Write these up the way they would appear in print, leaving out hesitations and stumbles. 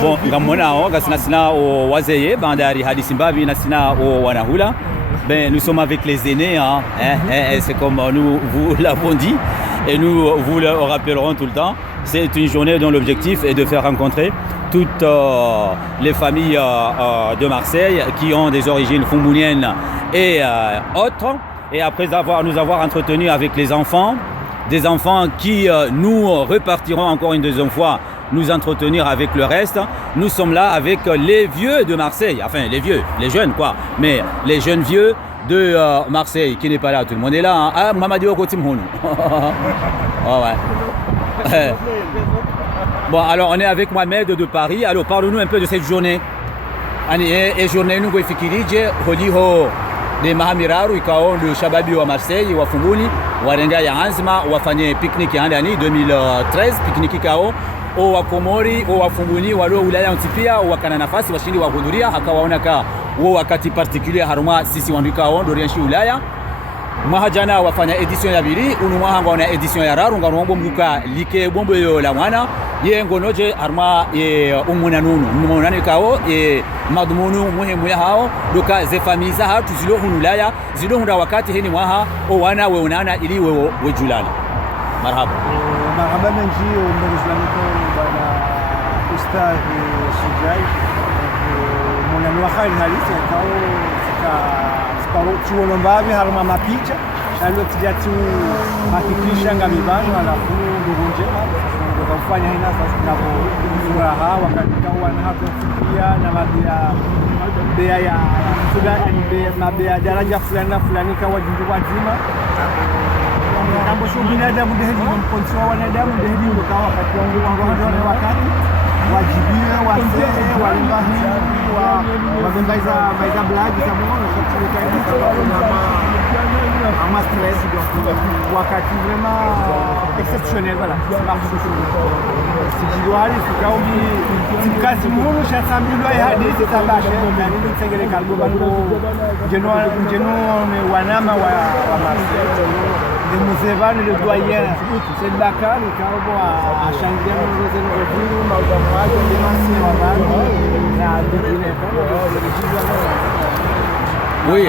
Bon, Gamonao, Gasnasna au Wazeye, Bandari Hadisimbabi, Nasina au Wanahula. Ben, nous sommes avec les aînés, hein, c'est comme nous vous l'avons dit, et nous vous le rappellerons tout le temps. C'est une journée dont l'objectif est de faire rencontrer toutes les familles de Marseille qui ont des origines foumouniennes et autres. Et après nous avoir entretenu avec les enfants, des enfants qui nous repartiront encore une deuxième fois nous entretenir avec le reste. Nous sommes là avec les vieux de Marseille, enfin les vieux, les jeunes quoi, mais les jeunes vieux de Marseille qui n'est pas là, tout le monde est là. Hein. Ah, Mamadi Okotim Honou. Oh, ouais. Bon, alors on est avec Mohamed de Paris. Alors parle-nous un peu de cette journée. Et journée nous fikirije holiho de Mahamiraru ikao le shababi wa Marseille wa Funguni warenga ya Hansma wafanye picnic ya ndani 2013 picnic ikao o wa Komori o wa Funguni walio wilaya Ntipia wakana nafasi washindi wahudhuria akawaona ka wo wakati particulier haruma sisi wandikao dorianshi wilaya mahajana wafanya edition ya biri unu mahanga wana edition ya raru ngarombo mbuka like bombo yo la mwana ye ngonoje harma umuna nunu mwana kao madhumunu muhimu ya hao doka ze famille za hatu zilo hunulaya zilo hunda wakati hini mwaha o wana we unana ili we julala marhaba marhaba menji umberizlaniko bana ustad Shijai mwana nuakhali halisi kao sika sparo chuo mbavi harma mapicha nalo tijatu hakikisha ngamibano alafu ndurunjema kufanya hina sasa tunapo furaha wakati kwa hapo kufikia na mabia ya fulani mabia daraja fulani kwa jinsi wazima kama sio binadamu ndio mkontrol wanadamu ndio kwa wakati wangu wakati wajibiwe wazee walimbahi wabembaiza blagi za mwana kutoka ama stress wakati vraiment exceptionnel voilà sijiwali fikaumi kazi mmono shatambilwa hadithi tabasha ndani tsengele kalbo bango jeno wanama wa Marseille de Mouzevane le doyen c'est Dakar le carbo a changé le revenu maudamoaje de Marseille na oui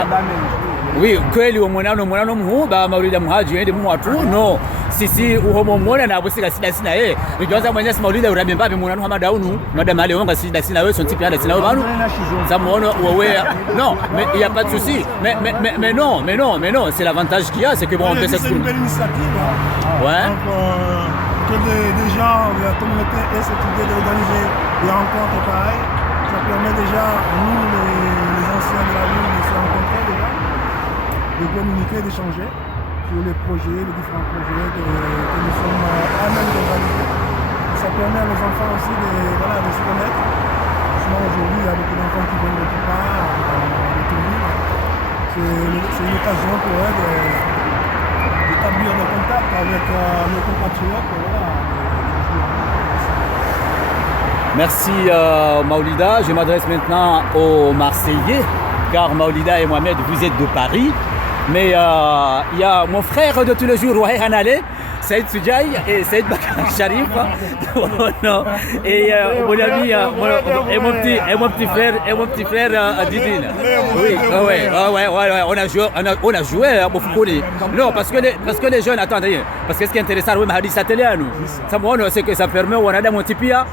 oui kweli mwanano mhuba maulida mhaji ende mwatu no sisi uhomo mwana na busika sina nijoanza mwenyezi maulida urabembabe mwanano hama daunu madame ale onga sina wewe sonti pia sina banu zamuono wewe non mais il y a pas de souci mais non c'est l'avantage qu'il y a c'est que bon on peut s'exprimer. C'est une belle initiative hein. Ouais. Donc des gens de la communauté et cette idée d'organiser des rencontres pareilles ça permet déjà nous les anciens de la ville de se rencontrer déjà de communiquer, d'échanger sur les projets, les différents projets que nous sommes à même d'organiser. Ça permet aux enfants aussi de se connaître. Sinon aujourd'hui, il y a beaucoup d'enfants qui viennent de tout part, de tout vivre. C'est une occasion pour eux d'établir des contacts avec nos compatriotes. Merci Maoulida. Je m'adresse maintenant aux Marseillais, car Maoulida et Mohamed, vous êtes de Paris. Mais il y a mon frère de tous les jours, Wahé Hanale, Saïd Soudjaï et Saïd Bakar Sharif. Et mon ami, et mon petit frère Didine. Oui, on a joué à Bofukoni. Non, parce que les jeunes, attendez, parce que ce qui est intéressant, c'est que ça permet aux Wanada Montipia,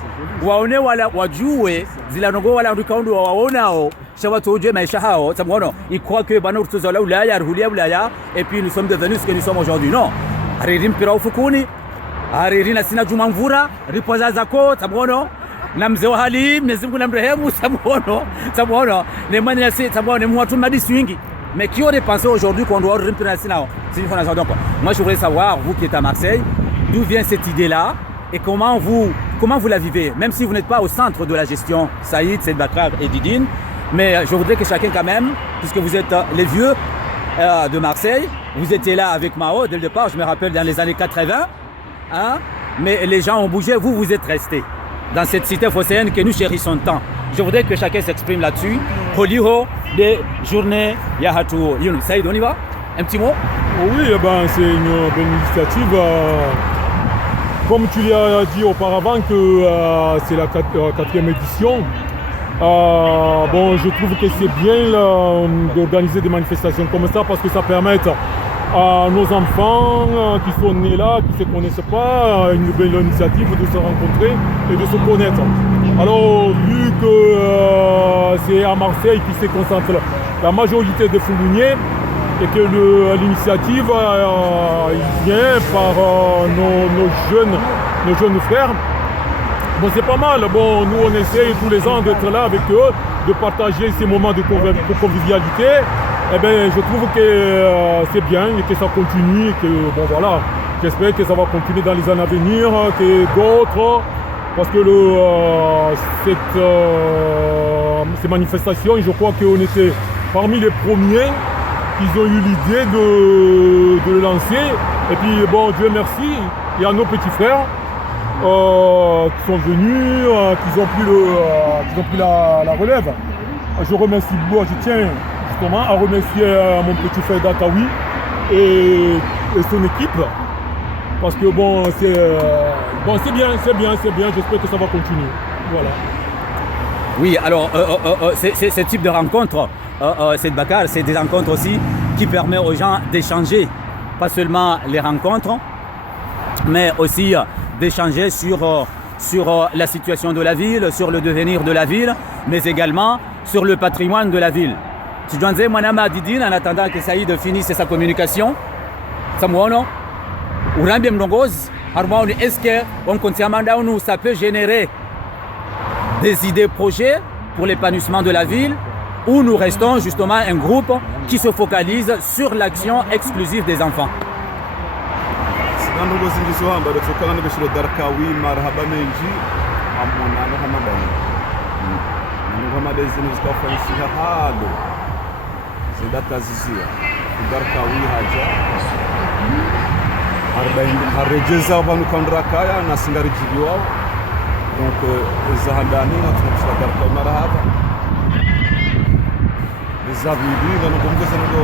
waone wala wajue zilanongo wala ndikaundo waonao shawatu uje maisha hao sababu ils croient que bana utuzola ulaya ruhulia ulaya et puis nous sommes devenus ce que nous sommes aujourd'hui non hariri mpira ufukuni hariri na sina juma mvura ripoza zako sababu na mzee wa hali Mwenyezi Mungu namrehemu sababu ne manya si sababu ne mwatu madisi wingi mais qui aurait pensé aujourd'hui qu'on doit mpira na sina c'est une fondation donc moi je voudrais savoir vous qui êtes à Marseille d'où vient cette idée là et comment vous la vivez, même si vous n'êtes pas au centre de la gestion, Saïd, Saïd Bakar et Didine, mais je voudrais que chacun quand même, puisque vous êtes les vieux de Marseille, vous étiez là avec Mao dès le départ, je me rappelle dans les années 80, hein, mais les gens ont bougé, vous êtes restés dans cette cité phocéenne que nous chérissons tant. Je voudrais que chacun s'exprime là-dessus. Holiho, des journées, Yahatou, Saïd, on y va? Un petit mot? Oui, eh ben, c'est une bonne initiative. Comme tu l'as dit auparavant que c'est la quatrième édition, bon, je trouve que c'est bien d'organiser des manifestations comme ça parce que ça permet à nos enfants qui sont nés là, qui ne se connaissent pas, une belle initiative de se rencontrer et de se connaître. Alors, vu que c'est à Marseille qui se concentre la majorité des Foumouniers et que l'initiative vient par nos jeunes frères, bon, c'est pas mal. Bon, nous, on essaye tous les ans d'être là avec eux, de partager ces moments de convivialité. Eh bien, je trouve que c'est bien et que ça continue. Et que, bon, voilà, j'espère que ça va continuer dans les années à venir, que d'autres, parce que ces manifestations, je crois qu'on était parmi les premiers qui ont eu l'idée de le lancer. Et puis, bon, Dieu merci, il y a nos petits frères qui sont venus, qui ont pris la relève. Je remercie beaucoup, je tiens justement à remercier mon petit frère Dakawi et son équipe. Parce que bon, c'est bien, j'espère que ça va continuer. Voilà. Oui, alors ce type de rencontre, c'est Bakar, c'est des rencontres aussi qui permettent aux gens d'échanger, pas seulement les rencontres, mais aussi d'échanger sur la situation de la ville, sur le devenir de la ville, mais également sur le patrimoine de la ville. Tu dois dire, Manama Didine, en attendant que Saïd finisse sa communication, Samuano, ou Rambia Mlongoz, est-ce qu'on continue, ça peut générer des idées, projets pour l'épanouissement de la ville, où nous restons justement un groupe qui se focalise sur l'action exclusive des enfants. harejeza abantu kandurakaya na singarijiri wao donc zahandani na tunapisa darka marahaba zabibi na ngomgoza ndo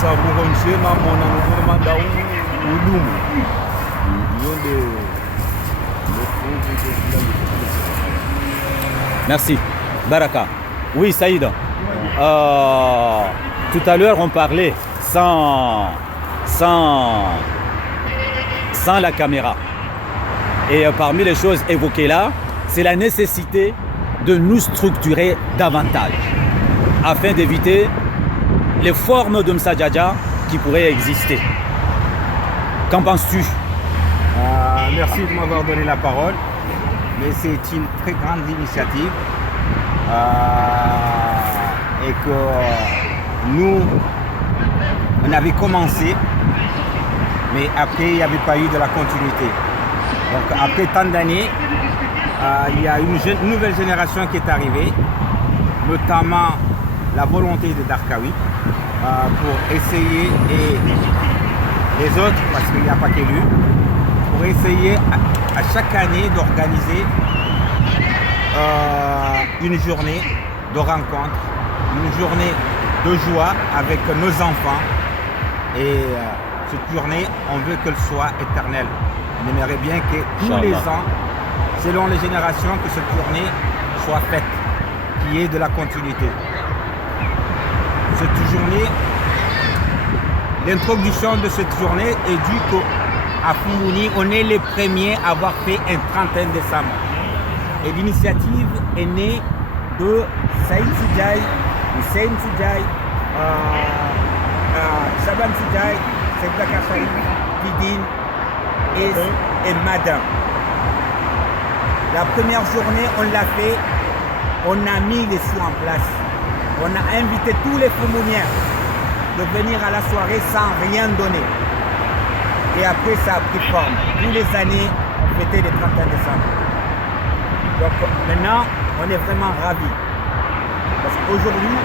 sabu ngonjema mona no manda ulumu yonde Merci. Baraka. Oui, Saïd. Tout à l'heure, on parlait sans la caméra. Et parmi les choses évoquées là, c'est la nécessité de nous structurer davantage afin d'éviter les formes de Msadjaja qui pourraient exister. Qu'en penses-tu? Merci de m'avoir donné la parole. Mais c'est une très grande initiative et que nous, on avait commencé, mais après il n'y avait pas eu de la continuité. Donc après tant d'années, il y a une nouvelle génération qui est arrivée, notamment la volonté de Darkawi pour essayer, et les autres, parce qu'il n'y a pas qu'élu, pour essayer à chaque année d'organiser une journée de rencontre, une journée de joie avec nos enfants. Et cette journée, on veut qu'elle soit éternelle. On aimerait bien que tous les ans, selon les générations, que cette journée soit faite, qu'il y ait de la continuité. Cette journée, l'introduction de cette journée est due qu'à Foumouni, on est les premiers à avoir fait un 31 décembre. Et l'initiative est née de Saïd Sidjaï, Hussein Sidjaï, Shaban Sidjaï, Sebda Kachaï, Pidine et Madame. La première journée, on l'a fait, on a mis les sous en place. On a invité tous les Foumouniens de venir à la soirée sans rien donner. Et après, ça a pris forme. Tous les années, on fêtait le 31 décembre. Donc maintenant, on est vraiment ravis. Parce qu'aujourd'hui,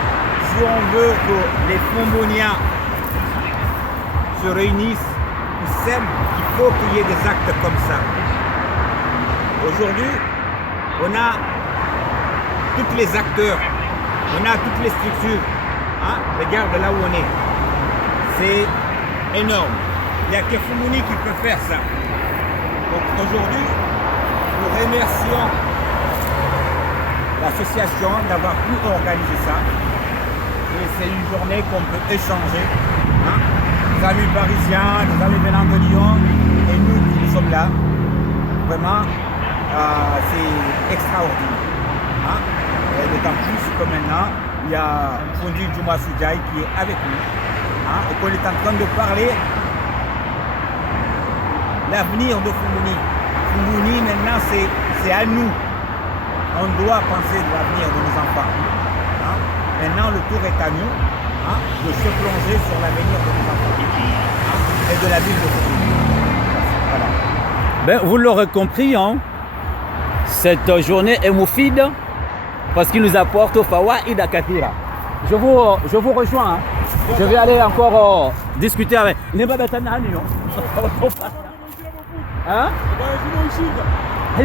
si on veut que les Foumouniens se réunissent, ils s'aiment, il faut qu'il y ait des actes comme ça. Aujourd'hui, on a tous les acteurs, on a toutes les structures. Hein? Regarde là où on est. C'est énorme. Il n'y a que Fumuni qui peut faire ça. Donc aujourd'hui, nous remercions l'association d'avoir pu organiser ça. Et c'est une journée qu'on peut échanger. Hein? Les amis parisiens, les amis venant de Lyon, et nous sommes là. Vraiment, c'est extraordinaire. Hein? Et d'autant plus que maintenant, il y a Fondi Djouma Soudjaï qui est avec nous. Hein? Et qu'on est en train de parler l'avenir de Fumuni. Fumuni, maintenant, c'est à nous. On doit penser de l'avenir de nos enfants. Hein? Maintenant, le tour est à nous, hein, de se plonger sur l'avenir de nos enfants, hein, et de la ville de Fumuni. Voilà. Ben, vous l'aurez compris, hein, cette journée est moufide parce qu'il nous apporte au Fawaïd Akatira. Je vous rejoins. Hein. Je vais aller encore discuter avec. Hein? Il n'est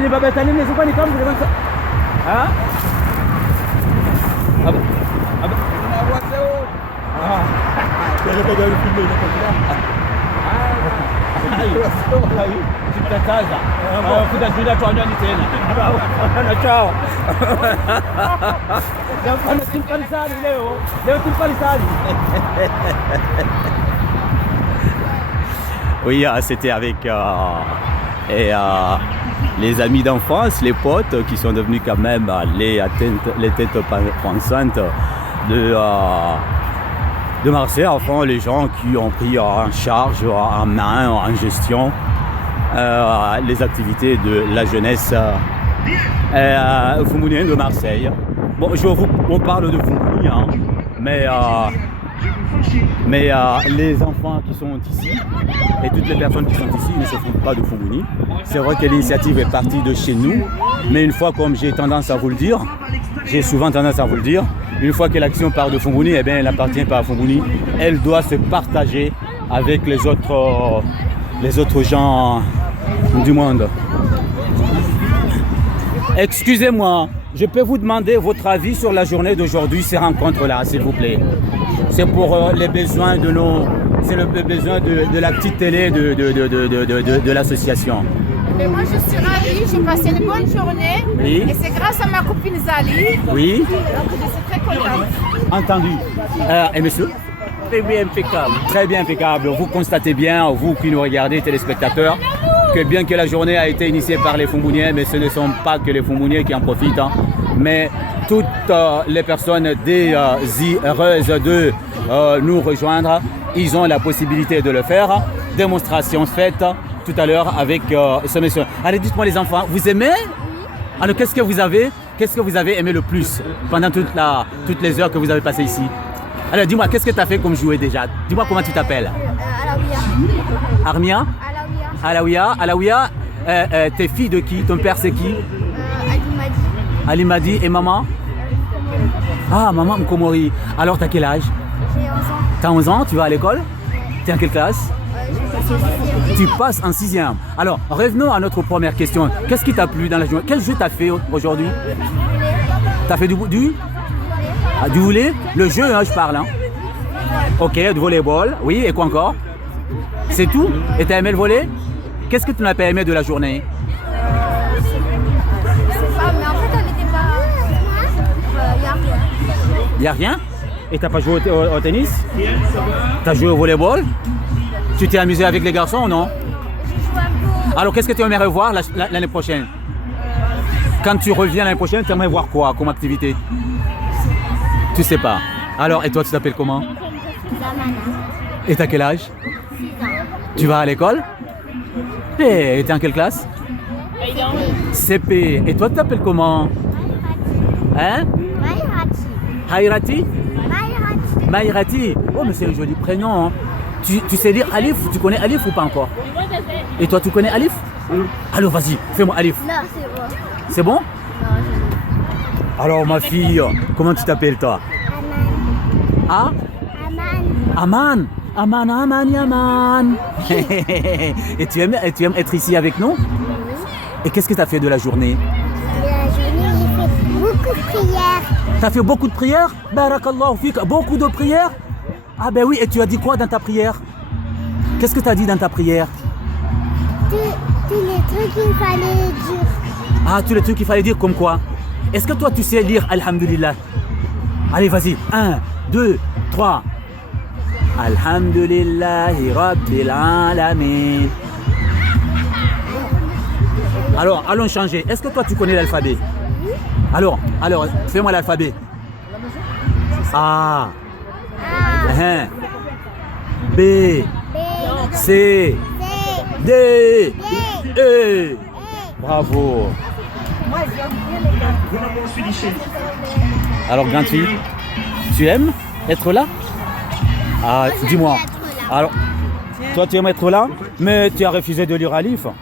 pas bête, mais c'est quoi les camps? Hein? Ah ben. Ah ben. Oui, c'était avec les amis d'enfance, les potes qui sont devenus quand même les têtes pensantes de Marseille, enfin les gens qui ont pris en charge, en main, en gestion les activités de la jeunesse foumounienne de Marseille. Bon, on parle de Foumouni, hein, mais les enfants qui sont ici et toutes les personnes qui sont ici ne se foutent pas de Foumouni. C'est vrai que l'initiative est partie de chez nous, mais une fois, comme j'ai souvent tendance à vous le dire, une fois que l'action part de Foumouni, eh bien, elle n'appartient pas à Foumouni. Elle doit se partager avec les autres gens du monde. Excusez-moi, je peux vous demander votre avis sur la journée d'aujourd'hui, ces rencontres-là, s'il vous plaît. C'est pour les besoins de c'est le besoin de la petite télé de l'association. Mais moi je suis ravie, j'ai passé une bonne journée. Oui. Et c'est grâce à ma copine Zali. Oui. Donc je suis très contente. Entendu. Et monsieur? Très bien impeccable. Très bien impeccable. Vous constatez bien, vous qui nous regardez, téléspectateurs, que bien que la journée a été initiée par les Foumouniens, mais ce ne sont pas que les Foumouniens qui en profitent, hein, mais toutes les personnes désireuses de nous rejoindre, ils ont la possibilité de le faire. Démonstration faite tout à l'heure avec ce monsieur. Allez, dites-moi les enfants, vous aimez? Alors qu'est-ce que vous avez aimé le plus pendant toutes les heures que vous avez passées ici? Alors dis-moi, qu'est-ce que tu as fait comme jouet déjà? Dis-moi comment tu t'appelles? Alaouia. Armia? Alaouia. Alaouia, t'es fille de qui? Ton père c'est qui? Ali Madi. Et maman? Ah, maman Mkomori. Alors t'as quel âge? J'ai 11 ans. T'as 11 ans, tu vas à l'école? T'es en quelle classe? Tu passes en 6e. Alors, revenons à notre première question. Qu'est-ce qui t'a plu dans la journée? Quel jeu t'as fait aujourd'hui? T'as fait du volley? Le jeu, hein, je parle. Hein. Ok, du volleyball. Oui, et quoi encore? C'est tout? Et t'as aimé le volley? Qu'est-ce que tu n'as pas aimé de la journée? Je sais pas, mais en fait, elle n'était pas... Il n'y a rien. Il n'y a rien? Et t'as pas joué au tennis? T'as joué au volleyball? Tu t'es amusé avec les garçons ou non? J'ai joué un peu. Alors qu'est-ce que tu aimerais voir l'année prochaine? Quand tu reviens l'année prochaine, tu aimerais voir quoi comme activité? Tu sais pas. Alors, et toi, tu t'appelles comment? Zamana. Et t'as quel âge? 6 ans. Tu vas à l'école? Et t'es en quelle classe? CP. Et toi, tu t'appelles comment? Hein? Maïrati. Hayrati? Maïrati. Oh, mais c'est un joli prénom. Hein. Tu sais lire Alif? Tu connais Alif ou pas encore? Et toi, tu connais Alif? Alors, vas-y, fais-moi Alif. Non, c'est bon. C'est bon? Non, Alors, ma fille, comment tu t'appelles, toi? Ah? Aman. Aman. Et tu aimes être ici avec nous? Et qu'est-ce que tu as fait de la journée? La journée, j'ai fait beaucoup de prières. Tu as fait beaucoup de prières? Barakallahu fik, beaucoup de prières? Ah ben oui, et tu as dit quoi dans ta prière? qu'est-ce que tu as dit dans ta prière? Tous les trucs qu'il fallait dire. Ah, tous les trucs qu'il fallait dire comme quoi? Est-ce que toi tu sais lire Alhamdulillah? Allez, vas-y. 1, 2, 3. Alhamdulillahi Rabbil Alamin. Alors, allons changer. Est-ce que toi tu connais l'alphabet? Alors, fais-moi l'alphabet. A. B. C. D. E. Bravo. Alors, grande fille, tu aimes être là? Ah, dis-moi. Alors, toi, tu aimes être là, mais tu as refusé de lire Alif? Non,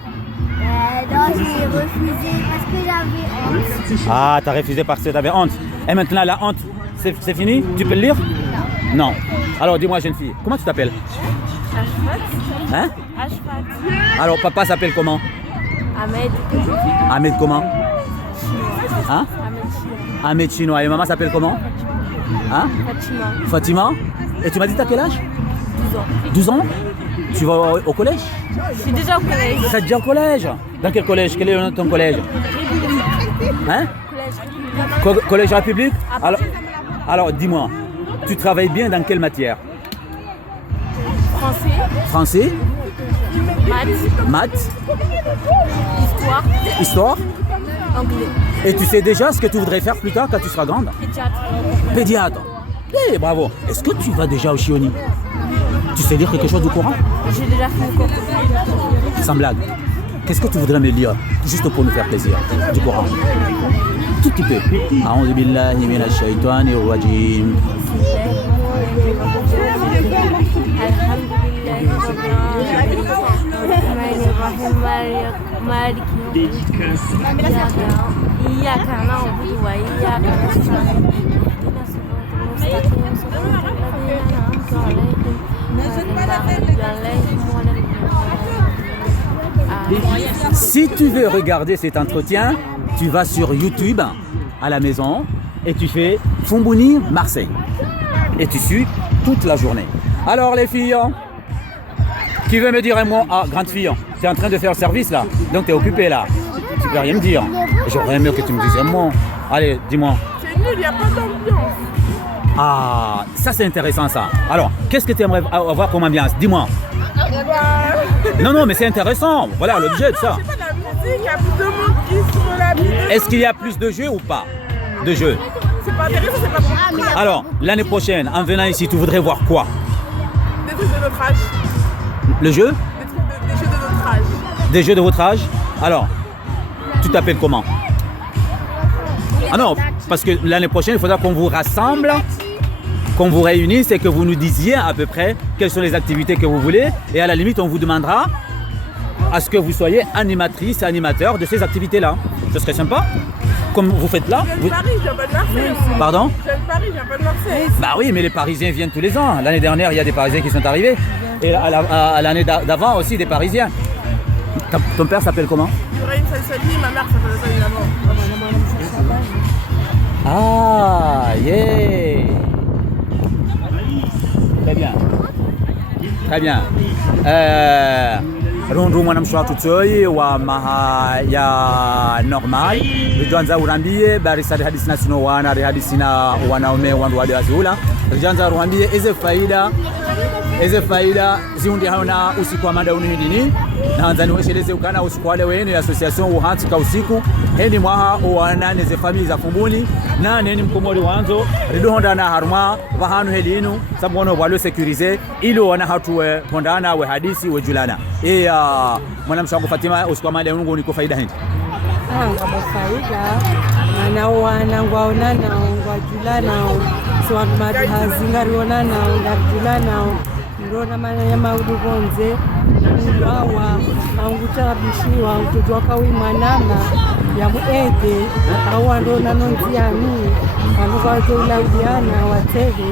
j'ai refusé parce que j'avais honte. Ah, tu as refusé parce que tu avais honte. Et maintenant, la honte, c'est fini? Tu peux le lire? Non. Alors, dis-moi, jeune fille, comment tu t'appelles? Ashfat. Hein? Ashfat. Alors, papa s'appelle comment? Ahmed. Ahmed comment? Hein? Ahmed Chinois. Ahmed Chinois. Et maman s'appelle comment? Hein? Fatima. Fatima? Et tu m'as dit, t'as quel âge? 12 ans. 12 ans? Tu vas au collège? Je suis déjà au collège. Tu es déjà au collège? Dans quel collège? Quel est le nom de ton collège? Hein? Collège. Collège République? Alors dis-moi, tu travailles bien dans quelle matière? Français. Français? Maths. Maths? Histoire? Anglais. Et tu sais déjà ce que tu voudrais faire plus tard quand tu seras grande? Pédiatre. Pédiatre. Eh, bravo. Est-ce que tu vas déjà au Chioni? Tu sais lire quelque chose du Coran? J'ai déjà fait le cours. Sans blague. Qu'est-ce que tu voudrais me lire? Juste pour nous faire plaisir. Du Coran. Tout petit peu. A'udhu billahi minash shaitanir rajim. Si tu veux regarder cet entretien, tu vas sur YouTube à la maison et tu fais Fumbouni Marseille et tu suis toute la journée. Alors les filles, qui veut me dire un mot? Ah, grande fille, tu es en train de faire le service là, donc tu es occupée là. Tu peux rien me dire. J'aurais aimé que tu me dises un mot. Allez, dis-moi. C'est nul, il n'y a pas d'ambiance. Ah, ça c'est intéressant ça. Alors, qu'est-ce que tu aimerais avoir comme ambiance? Dis-moi. Non, mais c'est intéressant. Voilà l'objet de ça. C'est pas la musique, il y a plus de monde qui se la musique. Est-ce qu'il y a plus de jeux ou pas? De jeux. C'est pas intéressant, c'est pas bon. Alors, l'année prochaine, en venant ici, tu voudrais voir quoi? Des trucs de notre âge. Le jeu? Des jeux de notre âge. Des jeux de votre âge? Alors, tu t'appelles comment? Ah non, parce que l'année prochaine, il faudra qu'on vous rassemble, qu'on vous réunisse et que vous nous disiez à peu près quelles sont les activités que vous voulez. Et à la limite, on vous demandera à ce que vous soyez animatrice et animateur de ces activités-là. Ce serait sympa. Comme vous faites là. Je viens de Paris, je viens pas de Marseille. Pardon? Je viens de Paris, je viens pas de Marseille. Bah oui, mais les Parisiens viennent tous les ans. L'année dernière, il y a des Parisiens qui sont arrivés. Et à l'année d'avant aussi, des Parisiens. Ton père s'appelle comment? Ibrahim Salsali, ma mère s'appelle ça évidemment. Ah, yeah. Très bien. Très bien. Rundu mwanamshwa tutoi wa maha ya normal rijanza urambie barisari hadisina sino wana hadisina wanaume wandu wadi wazula rijanza urambie eze faida ziundi haona usiku wa mada unini na hanzani wesheleze ukana usiku wale wenu association uhansi ka usiku hendi mwaha uwanane ze famili za Fumbuni na neni mkomori wanzo ridohonda na harma wahanu helinu sabono walo sécuriser ilo wana hatu hondana we hadisi we julana mwanamshangu Fatima usiku wa mada ungu niko faida hindi ngabo faida na wana ngwaona na ngwajulana so madhazingariona na ngajulana ndona mana ya maudubonze ndawa angutabishiwa utujwaka wimanama ya muede au ndona nonziami anukaze ulaudiana wateve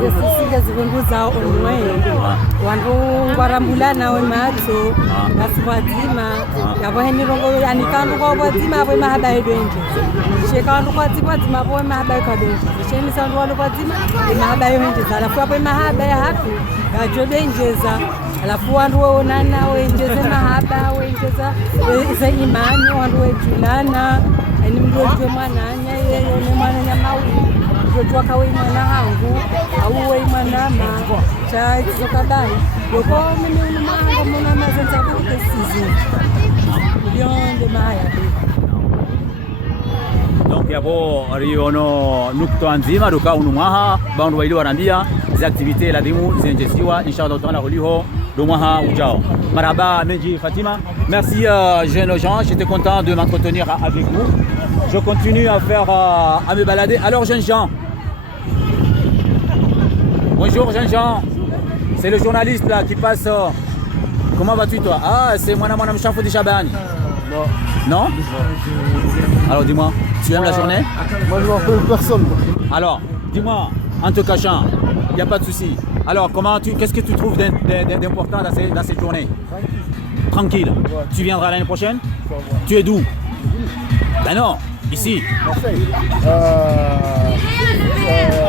zesisiga zivunguza onwe wandu ngwarambulana we mato nasibadima yabo henirongo yani kandu kwa badima we mahaba edenge shekandu kwa badima we mahaba kadenge sheni sandu walu badima mahaba yende zala kwa mahaba ya hapi gajobenjeza alafu wandu waonana waenjeze mahaba waenjeza za imani wandu wejulana yani mndojwe mwananya yeyone mwananya mauli mndojwa kawe mwana hangu au we mwanama cha zokadai yoko mimi unumanga mwana mazenza kutesizi milionde maya. Donc yabo riono nukto anzima duka unumwaha bandu waili wanambia za activités la dimu zenjesiwa inshallah taala holiho domwaha ujao. Marhaba Menji Fatima. Merci jeunes gens, j'étais content de m'entretenir avec vous. Je continue à faire à me balader. Alors jeunes gens. Bonjour jeunes gens. C'est le journaliste là qui passe. Comment vas-tu toi? Ah, c'est Mwana Mchafou de Chabani. Non? Alors dis-moi, tu aimes la journée? Moi je vois personne. Alors, dis-moi, en te cachant, il n'y a pas de souci. Alors, qu'est-ce que tu trouves d'important dans cette journée? Tranquille. Ouais. Tu viendras l'année prochaine? Tu es d'où? Ben non, ici. Marseille.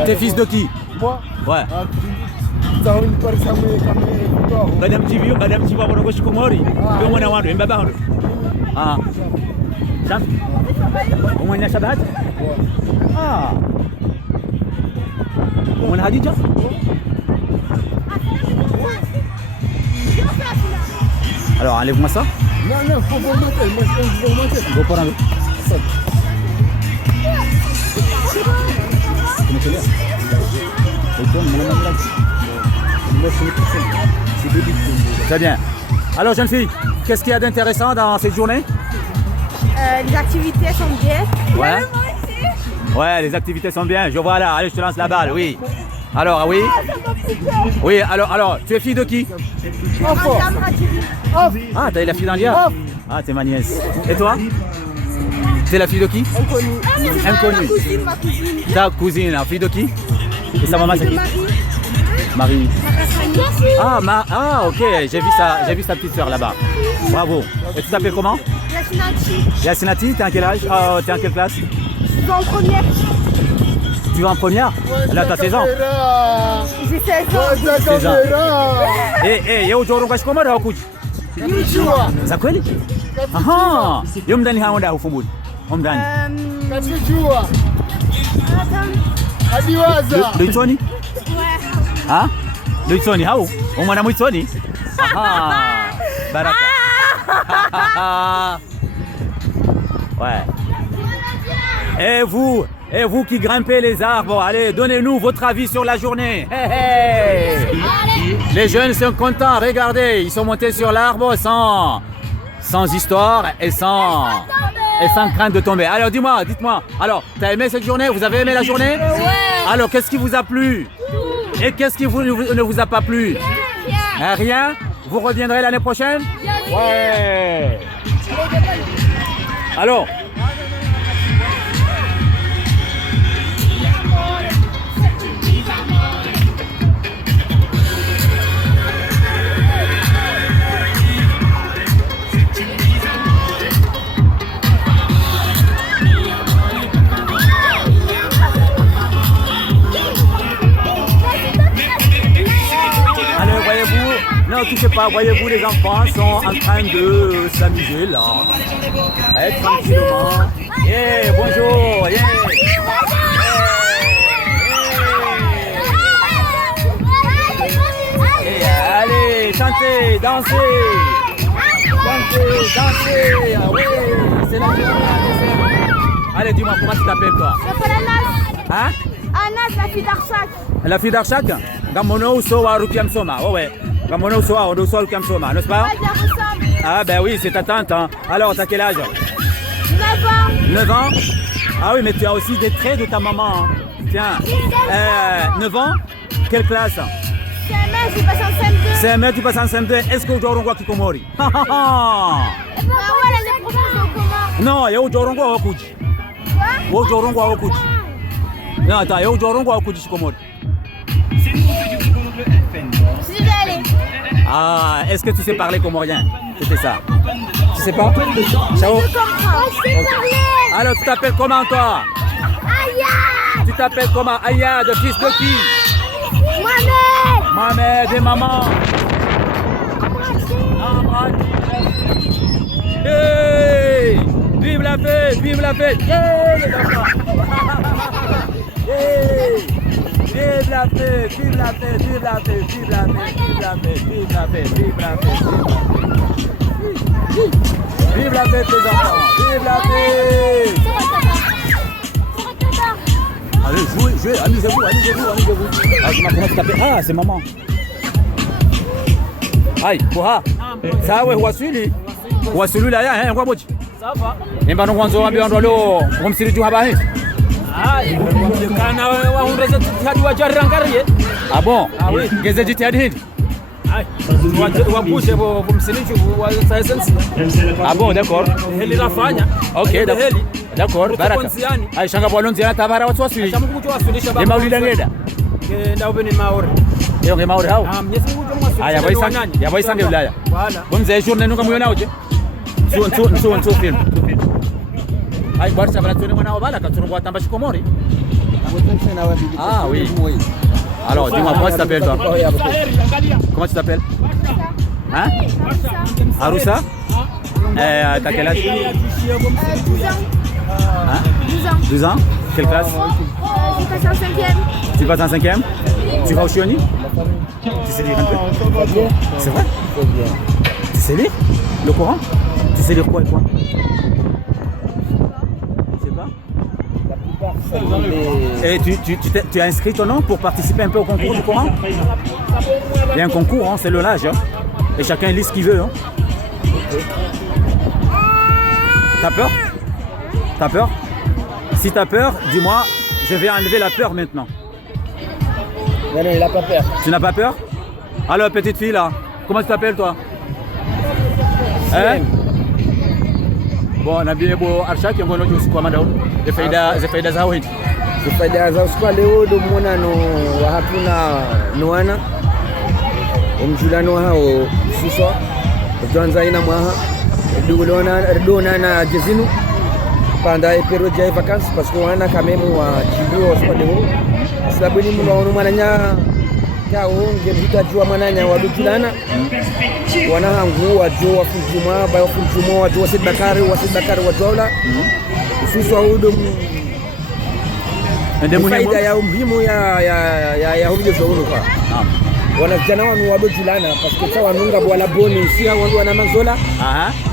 T'es fils de qui? Moi? Ouais. Madame Tivio, Madame Tivio, Madame Shikomori. Comment on a Mbaba? Ah. Ça? Comment on a Shabbat? Ah. Comment on a Hadija? Alors, enlève-moi ça. Non, non, faut vous remonter. Moi, je peux vous remonter. Go pour un. Très bien. Alors, jeune fille, qu'est-ce qu'il y a d'intéressant dans cette journée? Les activités sont bien. Ouais. Ouais, les activités sont bien. Je vois là. Allez, je te lance la balle. Oui. Alors, oui. Oui, alors, tu es fille de qui? Ah, t'es la fille d'Andia? Ah, t'es ma nièce. Et toi? T'es la fille de qui? Inconnue. Inconnue. Ma cousine. Ta cousine, la fille de qui? Et sa maman, c'est qui? Marie. Ah, ok, j'ai vu sa petite soeur là-bas. Bravo. Et tu t'appelles comment? Yasinati. Yasinati, t'es en quel âge? T'es en quelle classe? Je vais en première. Tu vas en première? Là, t'as 16 ans. J'ai 16 ans. 16 ans. Et aujourd'hui, on va se commander au coup. Ça quoi? Ah, yo mdani haonda ufumbuzi. Omdani. Luitoni? Ouais. Ah? Luitoni hao? Omwana Muitoni? Ah. Baraka. Ouais. Et vous qui grimpez les arbres, allez, donnez-nous votre avis sur la journée. Hey, hey. Les jeunes sont contents, regardez, ils sont montés sur l'arbre sans histoire et sans crainte de tomber. Alors dites-moi, alors, t'as aimé cette journée? Vous avez aimé la journée? Ouais. Alors, qu'est-ce qui vous a plu? Et qu'est-ce qui ne vous a pas plu? Rien. Rien? Vous reviendrez l'année prochaine? Ouais. Alors, non, touchez pas, voyez-vous, les enfants sont en train de s'amuser là. Tranquillement. Yeah, bonjour. Yeah. Yeah. Allez, chantez, dansez. Dansez. Ah oui, c'est la journée. Allez, dis-moi, comment tu t'appelles toi? Je m'appelle Anas. Hein? Anas, la fille d'Archak. La fille d'Archak? Gamono Uso wa Rukiam Soma. Oh ouais. Gamono Uso wa Rukiam Soma, n'est-ce pas? Ah ben oui, c'est ta tante. Hein. Alors, t'as quel âge? 9 ans. 9 ans? Ah oui, mais tu as aussi des traits de ta maman. Hein. Tiens. 9 ans? Quelle classe? CMS, je passe en CM2. CMS, tu passes en CM2. Est-ce que aujourd'hui on voit Kikomori? Bah ouais, l'année prochaine, c'est au Comores. Non, il y a aujourd'hui on voit Okuji. Quoi? Aujourd'hui on voit Okuji. Non, attends, il y a aujourd'hui on voit Okuji Kikomori. Je suis déjà allée. Ah, est-ce que tu sais parler comorien? C'était ça. Tu sais pas? Ciao. Je comprends. Je sais parler. Alors, tu t'appelles comment toi? Ayad. Tu t'appelles comment? Ayad, fils de qui? Mohamed. Mohamed et maman. Hey! Vive la fête! Vive la fête! Hey, les enfants! Hey! Vive la fête! Vive la fête! Vive la fête! Vive la fête! Vive la fête! Vive la fête! Vive la fête! Vive la fête, les enfants! Vive la fête! Allez, jouez, amusez-vous. Ah, comment tu t'appelles? Ah, c'est maman. Aïe, poha. Ça, ouais, wasuli la ya, kwa bochi. Sawa. Nimba nongwanzo wambi ndo leo ngomsiritu haba hii. Kana wahundeza jitihadi wa jarangariye. Ah bon? Ah oui. Ngeze jitihadi hii. Wapushe vumsiritu wa science. Ah bon, d'accord. Heli lafanya. OK, d'accord. Baraka. Ai shanga bolonzi ana tabara watu wasili. Shamukucho wasulisha baba. Ni maulida ngeda. Ngenda ubeni maori. Yo nge maori hao. Mnyezi Mungu mwasulisha. Aya ya boisange Ulaya. Voilà. Bomze journée nuka muyona uje. Nso film. Ai barcha bala tone mwana wabala katurungu atamba shikomori. Ah oui. Alors, dis-moi, comment tu t'appelles toi? Comment tu t'appelles? Hein? Aroussa? T'as quel âge? 12 ans. Hein? 12 ans. 12 ans? Quelle classe? Je passe en 5e. Tu passes en 5e? Tu vas au Chioni? Tu sais lire un peu? C'est vrai? Tu sais lire? Le Coran? Tu sais lire quoi et quoi? Tu sais pas? Et tu as inscrit ton nom pour participer un peu au concours du Coran? Il y a un concours, hein, c'est le l'âge. Hein, et chacun lit ce qu'il veut. Hein. T'as peur? T'as peur? Si t'as peur, dis-moi, je vais enlever la peur maintenant. Non, il n'a pas peur. Tu n'as pas peur? Alors, petite fille là, comment tu t'appelles toi? Hein? Bon, nabii Ebo Arsha kiongozi wa usiku wa madauni. Faida zao hizi. Faida za usiku leo ndo muona no hakuna noana. Umjulano hao siswa. Tuanza ina mwaha. Dona na jezinu. Pendant période de vacances parce qu'on a quand même chido usiku leo. Sababu ni mwana mwananya kao ngevita jua mwananya wa dukilana. Wanahangu wajua wafunjuma bayo funjuma wajua Sidbakari wajua siswa hudo faida ya muhimu ya hujo zuru kwa wanavijana wanu wabojulana parce que wanunga wala boni usia wana manzola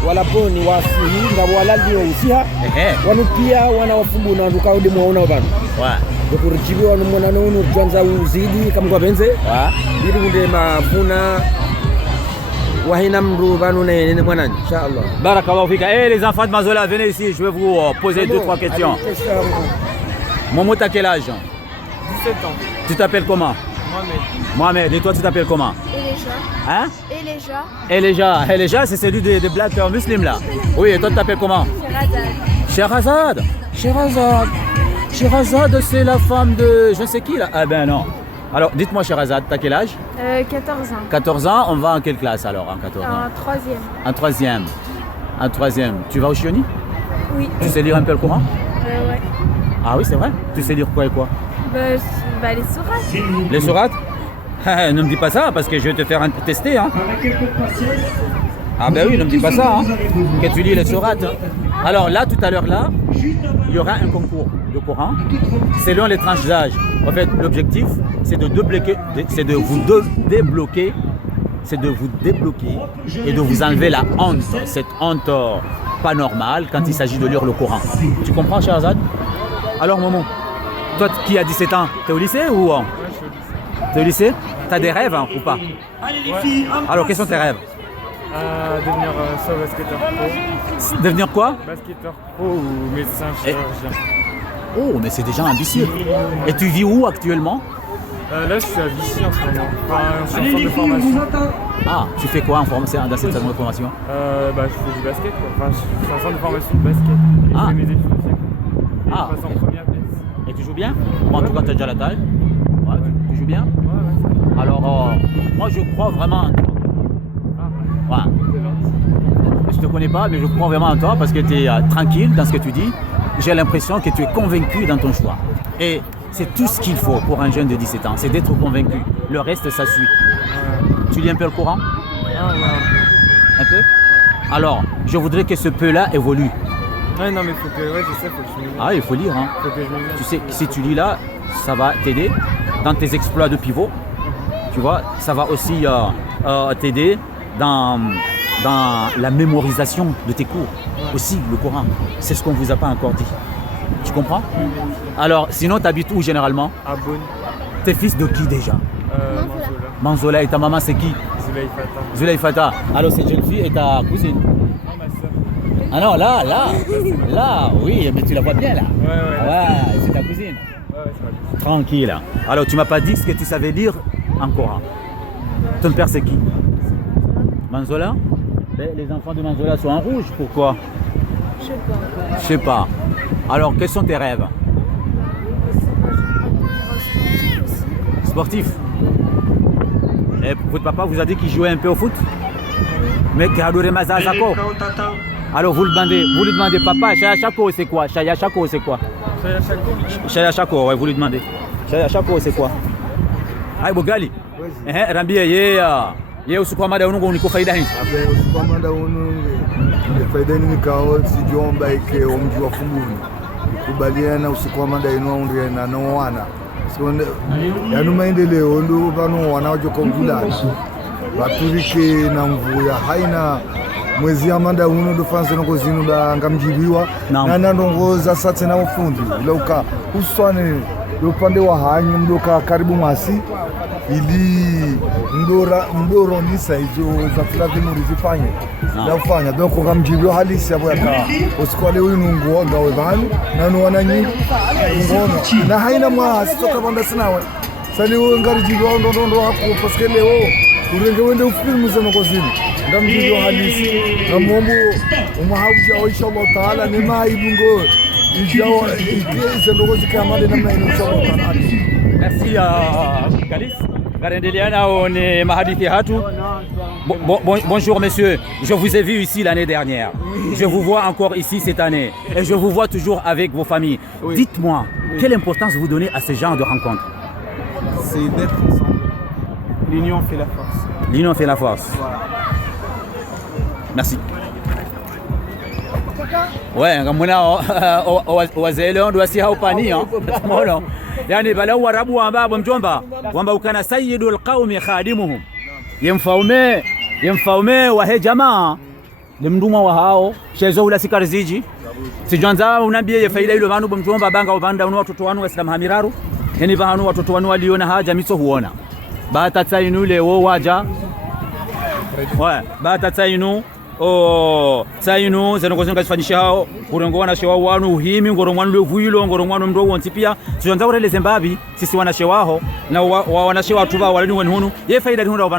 wala boni wasihinga wala dio usia wanu pia wana wafungu na nduka udi muona bana dokurujibi wanu mwana nunu janza uzidi kama kwa benze bidi kunde mafuna Wahina mrubanu nene mwana inchallah. Barakallahu fika. Eh les enfants de Mazola, venez ici, je vais vous poser 2-3 questions. Momo, t'as quel âge? 17 ans. Tu t'appelles comment? Mohamed. Et toi tu t'appelles comment? Eleja. Hein? Eleja. Eleja, c'est celui des black musulmans là. Oui, et toi tu t'appelles comment? Sherazade. Sherazade, c'est la femme de je ne sais qui là. Ah ben non. Alors, dites-moi, Sherazade, t'as quel âge? 14 ans. 14 ans, on va en quelle classe alors en 14 ans? En 3e. En 3e. Tu vas au Chioni? Oui. Tu sais lire un peu le Coran? Ouais. Ah oui, c'est vrai? Tu sais lire quoi et quoi? Les sourates. Les sourates? Ne me dis pas ça parce que je vais te faire tester. Hein. Ah ben oui, ne me dis pas ça. Hein. Que tu lis les sourates. Alors là, tout à l'heure là, il y aura un concours de Coran selon les tranches d'âge. En fait, l'objectif, c'est de vous débloquer et de vous enlever la honte, cette honte pas normale quand il s'agit de lire le Coran. Tu comprends, Sherazade? Alors, Momo, toi qui as 17 ans, t'es au lycée ou? Ouais, je suis au lycée. T'es au lycée? T'as des rêves hein, ou pas? Ouais. Alors, quels sont tes rêves? Devenir soit basketteur pro. Devenir quoi? Basketteur pro ou médecin, chirurgien. Oh, mais c'est déjà ambitieux. Et tu vis où actuellement? Là, je suis à Vichy en ce moment. Je suis en centre de formation. Ah, tu fais quoi dans cette centre de formation? Je fais du basket, quoi. Enfin, je suis en centre de formation de basket. Et je fais mes études aussi. Et je passe en première place. Et tu joues bien? Bon, en tout cas, tu as déjà la taille. Ouais. Tu joues bien? Ouais. Alors, moi, je crois vraiment en toi. Ouais. Je te connais pas, mais je crois vraiment en toi parce que tu es tranquille dans ce que tu dis. J'ai l'impression que tu es convaincu dans ton choix. Et c'est tout ce qu'il faut pour un jeune de 17 ans, c'est d'être convaincu. Le reste, ça suit. Tu lis un peu le Coran? Un peu? Alors, je voudrais que ce peu-là évolue. Ouais, non, mais faut que, ouais, je sais, faut que je me mette. Ah, il faut lire. Hein. Faut que je me mette. Tu sais, si tu lis là, ça va t'aider dans tes exploits de pivot. Tu vois, ça va aussi t'aider dans la mémorisation de tes cours. Aussi, le Coran. C'est ce qu'on ne vous a pas encore dit. Tu comprends? Alors, sinon, tu habites où généralement? À Beaune. T'es fils de qui déjà? Manzola. Manzola. Et ta maman, c'est qui? Zulaï Fata. Zulaï Fata. Alors, cette jeune fille est ta cousine? Non, ma soeur. Ah non, là, oui, mais tu la vois bien là. Ouais. Ouais, c'est ta cousine. Ouais, c'est vrai. Tranquille. Alors, tu m'as pas dit ce que tu savais lire en Coran. Ton père, c'est qui? Manzola? Les enfants de Manzola sont en rouge, pourquoi? Je sais pas. Alors, quels sont tes rêves? Sportif. Et votre papa vous a dit qu'il jouait un peu au foot? Mais qu'il adorait Mazazako. Alors vous lui demandez papa, Chaya Chako c'est quoi? Chaya Chako c'est quoi? Chaya Chako, ouais, vous lui demandez. Chaya Chako c'est quoi? Aïe Bogali. Rambia ye usiku mada unungu niko faida hizi. Abe usiku mada unungu faida ni kao sijomba ike omji wa funguni. Kubaliana usiku mada ino na no wana. So yanu maendeleo ndo bano wanaojo kongulana. Baturike na mvuya haina mwezi amanda uno ndo fanse noko zinu da ngamjibiwa na ndongoza satse na ufundi loka uswane upande wa hanyu mdoka karibu mwasi ili mdoro nisa hizo za fulani mrizifanye na ufanya donc ngamjibiwa halisi hapo yaka usikwale huyu nungu ngawe banu na no wananyi ngono na haina mwasi toka banda sinawe sali ngarijibiwa ndo hapo paske leo urenge wende ufilmu zeno kozini ngamjibiwa halisi ngamombo umahauja wa inshallah taala ni maibungo ijawa ikize ndogozi kama na namna inshallah taala. Merci Kalis. Garendeliana on est mahadithi hatu. Bonjour messieurs, je vous ai vu ici l'année dernière. Je vous vois encore ici cette année et je vous vois toujours avec vos familles. Dites-moi, quelle importance vous donnez à ce genre de rencontres? C'est d'être ensemble. L'union fait la force. L'union fait la force. Voilà. Merci. Ouais, ngamuna wazee leo ndio si haupani mbona yani bala warabu ambao mjomba kwamba ukana sayyidul qaumi khadimuhum yemfaume wa he jamaa limduma wa hao shezo ula sikarziji sijanza unambie ye faida ile vandu mjomba banga ubanda unwa watoto wanu waislamu hamiraru yani vanu watoto wanu waliona haja mitso huona bata tsainu leo waja ouais bata tsainu tsainu zenokozonga zifanyisha hao kurongo wana shewa wanu uhimi ngoro mwana lwevuilo ngoro mwana mndo wonti pia tuanza kureleze mbabi sisi wana shewaho na wana shewa tuba walini wenhunu ye faida hunu